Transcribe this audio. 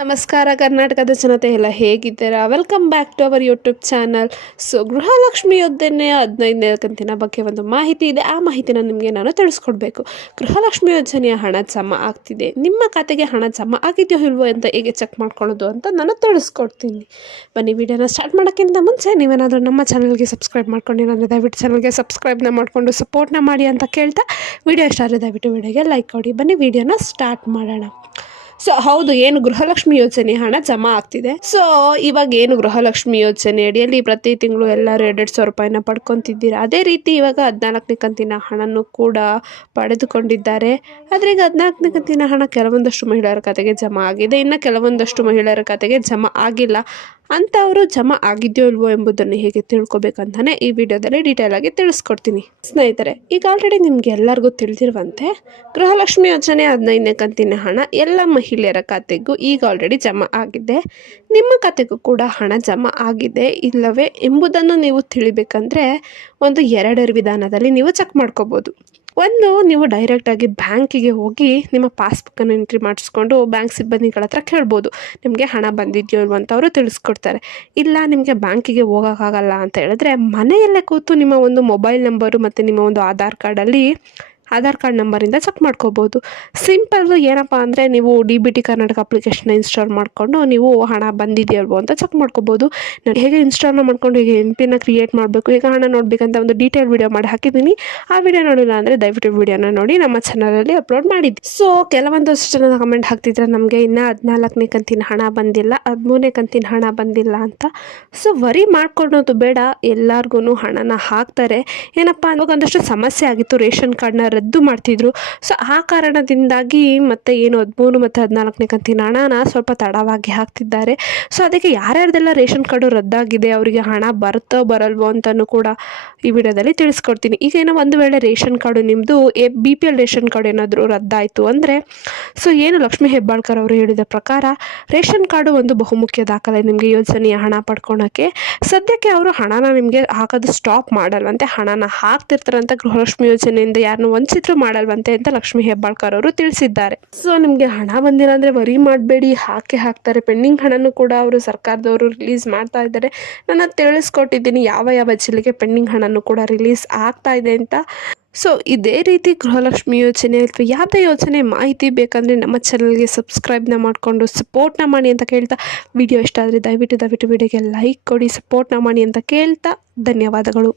ನಮಸ್ಕಾರ ಕರ್ನಾಟಕದ ಜನತೆ ಎಲ್ಲ ಹೇಗಿದ್ದೀರಾ? Welcome back to our YouTube channel. Gruhalakshmi ಯೋಜನೆ 15ನೇ ಕಂತಿನ ಬಗ್ಗೆ ಒಂದು ಮಾಹಿತಿ ಇದೆ. ಆ ಮಾಹಿತಿನ ನಿಮಗೆ ನಾನು ತಿಳಿಸ್ಕೊಡ್ಬೇಕು. ಗೃಹಲಕ್ಷ್ಮಿ ಯೋಜನೆಯ ಹಣ ಜಮಾ ಆಗ್ತಿದೆ. ನಿಮ್ಮ ಖಾತೆಗೆ ಹಣ ಜಮಾ ಆಗಿದೆಯೋ ಇಲ್ವೋ ಅಂತ ಹೇಗೆ ಚೆಕ್ ಮಾಡ್ಕೊಳ್ಳೋದು ಅಂತ ನಾನು ತಿಳಿಸ್ಕೊಡ್ತೀನಿ. ಬನ್ನಿ, ವಿಡಿಯೋನ ಸ್ಟಾರ್ಟ್ ಮಾಡೋಕ್ಕಿಂತ ಮುಂಚೆ ನೀವೇನಾದರೂ ನಮ್ಮ ಚಾನಲ್ಗೆ ಸಬ್ಸ್ಕ್ರೈಬ್ ಮಾಡ್ಕೊಂಡಿಲ್ಲ ಅಂದರೆ ದಯವಿಟ್ಟು ಚಾನಲ್ಗೆ ಸಬ್ಸ್ಕ್ರೈಬ್ನ ಮಾಡಿಕೊಂಡು ಸಪೋರ್ಟ್ನ ಮಾಡಿ ಅಂತ ಕೇಳ್ತಾ, ವಿಡಿಯೋ ಇಷ್ಟ ಆದರೆ ದಯವಿಟ್ಟು ವಿಡಿಯೋಗೆ ಲೈಕ್ ಕೊಡಿ. ಬನ್ನಿ, ವಿಡಿಯೋನ ಸ್ಟಾರ್ಟ್ ಮಾಡೋಣ. ಹೌದು, ಏನು ಗೃಹಲಕ್ಷ್ಮಿ ಯೋಜನೆ ಹಣ ಜಮಾ ಆಗ್ತಿದೆ. ಇವಾಗ ಏನು ಗೃಹಲಕ್ಷ್ಮಿ ಯೋಜನೆ ಅಡಿಯಲ್ಲಿ ಪ್ರತಿ ತಿಂಗಳು ಎಲ್ಲರೂ 2,200 ರೂಪಾಯಿನ ಪಡ್ಕೊತಿದ್ದೀರಾ. ಅದೇ ರೀತಿ ಇವಾಗ 14ನೇ ಕಂತಿನ ಹಣನೂ ಕೂಡ ಪಡೆದುಕೊಂಡಿದ್ದಾರೆ. ಆದರೆ ಈಗ 14ನೇ ಕಂತಿನ ಹಣ ಕೆಲವೊಂದಷ್ಟು ಮಹಿಳೆಯರ ಖಾತೆಗೆ ಜಮಾ ಆಗಿದೆ, ಇನ್ನು ಕೆಲವೊಂದಷ್ಟು ಮಹಿಳೆಯರ ಖಾತೆಗೆ ಜಮಾ ಆಗಿಲ್ಲ. ಅಂಥವರು ಜಮಾ ಆಗಿದೆಯೋ ಇಲ್ವೋ ಎಂಬುದನ್ನು ಹೇಗೆ ತಿಳ್ಕೊಬೇಕಂತಾನೆ ಈ ವಿಡಿಯೋದಲ್ಲಿ ಡೀಟೇಲ್ ಆಗಿ ತಿಳಿಸ್ಕೊಡ್ತೀನಿ. ಸ್ನೇಹಿತರೆ, ಈಗ ಆಲ್ರೆಡಿ ನಿಮ್ಗೆ ಎಲ್ಲರಿಗೂ ತಿಳಿದಿರುವಂತೆ ಗೃಹಲಕ್ಷ್ಮಿ ಯೋಜನೆ 15ನೇ ಕಂತಿನ ಹಣ ಎಲ್ಲ ಮಹಿಳೆಯರ ಖಾತೆಗೂ ಈಗ ಆಲ್ರೆಡಿ ಜಮಾ ಆಗಿದೆ. ನಿಮ್ಮ ಖಾತೆಗೂ ಕೂಡ ಹಣ ಜಮಾ ಆಗಿದೆ ಇಲ್ಲವೇ ಎಂಬುದನ್ನು ನೀವು ತಿಳಿಬೇಕಂದ್ರೆ ಒಂದು 2 ವಿಧಾನದಲ್ಲಿ ನೀವು ಚೆಕ್ ಮಾಡ್ಕೋಬೋದು. ಒಂದು, ನೀವು ಡೈರೆಕ್ಟಾಗಿ ಬ್ಯಾಂಕಿಗೆ ಹೋಗಿ ನಿಮ್ಮ ಪಾಸ್ಬುಕ್ಕನ್ನು ಎಂಟ್ರಿ ಮಾಡಿಸ್ಕೊಂಡು ಬ್ಯಾಂಕ್ ಸಿಬ್ಬಂದಿಗಳ ಹತ್ರ ಕೇಳ್ಬೋದು, ನಿಮಗೆ ಹಣ ಬಂದಿದೆಯೋ ಇಲ್ವೋ ಅಂತ ಅವರು ತಿಳಿಸ್ಕೊಡ್ತಾರೆ. ಇಲ್ಲ ನಿಮಗೆ ಬ್ಯಾಂಕಿಗೆ ಹೋಗೋಕ್ಕಾಗಲ್ಲ ಅಂತ ಹೇಳಿದ್ರೆ ಮನೆಯಲ್ಲೇ ಕೂತು ನಿಮ್ಮ ಒಂದು ಮೊಬೈಲ್ ನಂಬರು ಮತ್ತು ನಿಮ್ಮ ಒಂದು ಆಧಾರ್ ಕಾರ್ಡ್ ನಂಬರಿಂದ ಚೆಕ್ ಮಾಡ್ಕೋಬೋದು. ಸಿಂಪಲ್ಲು ಏನಪ್ಪ ಅಂದರೆ, ನೀವು DBT ಕರ್ನಾಟಕ ಅಪ್ಲಿಕೇಶನ್ನ ಇನ್ಸ್ಟಾಲ್ ಮಾಡಿಕೊಂಡು ನೀವು ಹಣ ಬಂದಿದೆಯಲ್ವೋ ಅಂತ ಚೆಕ್ ಮಾಡ್ಕೋಬೋದು. ನಾನು ಹೇಗೆ ಇನ್ಸ್ಟಾಲ್ನ ಮಾಡ್ಕೊಂಡು ಹೇಗೆ MP ಕ್ರಿಯೇಟ್ ಮಾಡಬೇಕು, ಹೇಗೆ ಹಣ ನೋಡಬೇಕಂತ ಒಂದು ಡೀಟೇಲ್ ವಿಡಿಯೋ ಮಾಡಿ ಹಾಕಿದ್ದೀನಿ. ಆ ವಿಡಿಯೋ ನೋಡಿಲ್ಲ ಅಂದರೆ ದಯವಿಟ್ಟು ವಿಡಿಯೋನ ನೋಡಿ, ನಮ್ಮ ಚಾನಲಲ್ಲಿ ಅಪ್ಲೋಡ್ ಮಾಡಿದ್ದೆ. ಕೆಲವೊಂದಷ್ಟು ಜನ ಕಮೆಂಟ್ ಹಾಕ್ತಿದ್ರೆ ನಮಗೆ ಇನ್ನೂ 14ನೇ ಕಂತಿನ ಹಣ ಬಂದಿಲ್ಲ, 13ನೇ ಕಂತಿನ ಹಣ ಬಂದಿಲ್ಲ ಅಂತ. ವರಿ ಮಾಡ್ಕೊಳ್ಳೋದು ಬೇಡ, ಎಲ್ಲರಿಗೂ ಹಣನ ಹಾಕ್ತಾರೆ. ಏನಪ್ಪ ಅಂದ್ರೆ ಒಂದಷ್ಟು ಸಮಸ್ಯೆ ಆಗಿತ್ತು, ರೇಷನ್ ಕಾರ್ಡ್ನ ರದ್ದು ಮಾಡ್ತಿದ್ರು. ಆ ಕಾರಣದಿಂದಾಗಿ ಮತ್ತೆ ಏನು 13 ಮತ್ತು 14ನೇ ಕಂತಿನ ಹಣನ ಸ್ವಲ್ಪ ತಡವಾಗಿ ಹಾಕ್ತಿದ್ದಾರೆ. ಅದಕ್ಕೆ ಯಾರ್ಯಾರ್ದೆಲ್ಲ ರೇಷನ್ ಕಾರ್ಡು ರದ್ದಾಗಿದೆ ಅವರಿಗೆ ಹಣ ಬರುತ್ತೋ ಬರಲ್ವೋ ಅಂತಲೂ ಕೂಡ ಈ ವಿಡಿಯೋದಲ್ಲಿ ತಿಳಿಸ್ಕೊಡ್ತೀನಿ. ಈಗ ಏನೋ ಒಂದು ವೇಳೆ ರೇಷನ್ ಕಾರ್ಡು ನಿಮ್ಮದು BPL ರೇಷನ್ ಕಾರ್ಡ್ ಏನಾದರೂ ರದ್ದಾಯಿತು ಅಂದರೆ, ಏನು ಲಕ್ಷ್ಮೀ ಹೆಬ್ಬಾಳ್ಕರ್ ಅವರು ಹೇಳಿದ ಪ್ರಕಾರ ರೇಷನ್ ಕಾರ್ಡು ಒಂದು ಬಹುಮುಖ್ಯ ದಾಖಲೆ ನಿಮಗೆ ಯೋಜನೆಯ ಹಣ ಪಡ್ಕೊಳಕ್ಕೆ. ಸದ್ಯಕ್ಕೆ ಅವರು ಹಣನ ನಿಮಗೆ ಹಾಕೋದು ಸ್ಟಾಪ್ ಮಾಡಲ್ವಂತೆ, ಹಣನ ಹಾಕ್ತಿರ್ತಾರಂತ. ಗೃಹಲಕ್ಷ್ಮಿ ಯೋಜನೆಯಿಂದ ಯಾರನ್ನೂ ವಂಚಿತರು ಮಾಡಲ್ವಂತೆ ಅಂತ ಲಕ್ಷ್ಮೀ ಹೆಬ್ಬಾಳ್ಕರ್ ಅವರು ತಿಳಿಸಿದ್ದಾರೆ. ನಿಮಗೆ ಹಣ ಬಂದಿಲ್ಲ ಅಂದರೆ ವರಿ ಮಾಡಬೇಡಿ, ಹಾಕ್ತಾರೆ. ಪೆಂಡಿಂಗ್ ಹಣನೂ ಕೂಡ ಅವರು ಸರ್ಕಾರದವರು ರಿಲೀಸ್ ಮಾಡ್ತಾ ಇದ್ದಾರೆ. ನಾನು ತಿಳಿಸ್ಕೊಟ್ಟಿದ್ದೀನಿ ಯಾವ ಜಿಲ್ಲೆಗೆ ಪೆಂಡಿಂಗ್ ಹಣನೂ ಕೂಡ ರಿಲೀಸ್ ಆಗ್ತಾ ಇದೆ ಅಂತ. ಇದೇ ರೀತಿ ಗೃಹಲಕ್ಷ್ಮಿ ಯೋಜನೆ ಅಥವಾ ಯಾವುದೇ ಯೋಜನೆ ಮಾಹಿತಿ ಬೇಕಂದರೆ ನಮ್ಮ ಚಾನಲ್ಗೆ ಸಬ್ಸ್ಕ್ರೈಬ್ನ ಮಾಡಿಕೊಂಡು ಸಪೋರ್ಟ್ನ ಮಾಡಿ ಅಂತ ಕೇಳ್ತಾ, ವಿಡಿಯೋ ಇಷ್ಟ ಆದರೆ ದಯವಿಟ್ಟು ವಿಡಿಯೋಗೆ ಲೈಕ್ ಕೊಡಿ, ಸಪೋರ್ಟ್ನ ಮಾಡಿ ಅಂತ ಕೇಳ್ತಾ ಧನ್ಯವಾದಗಳು.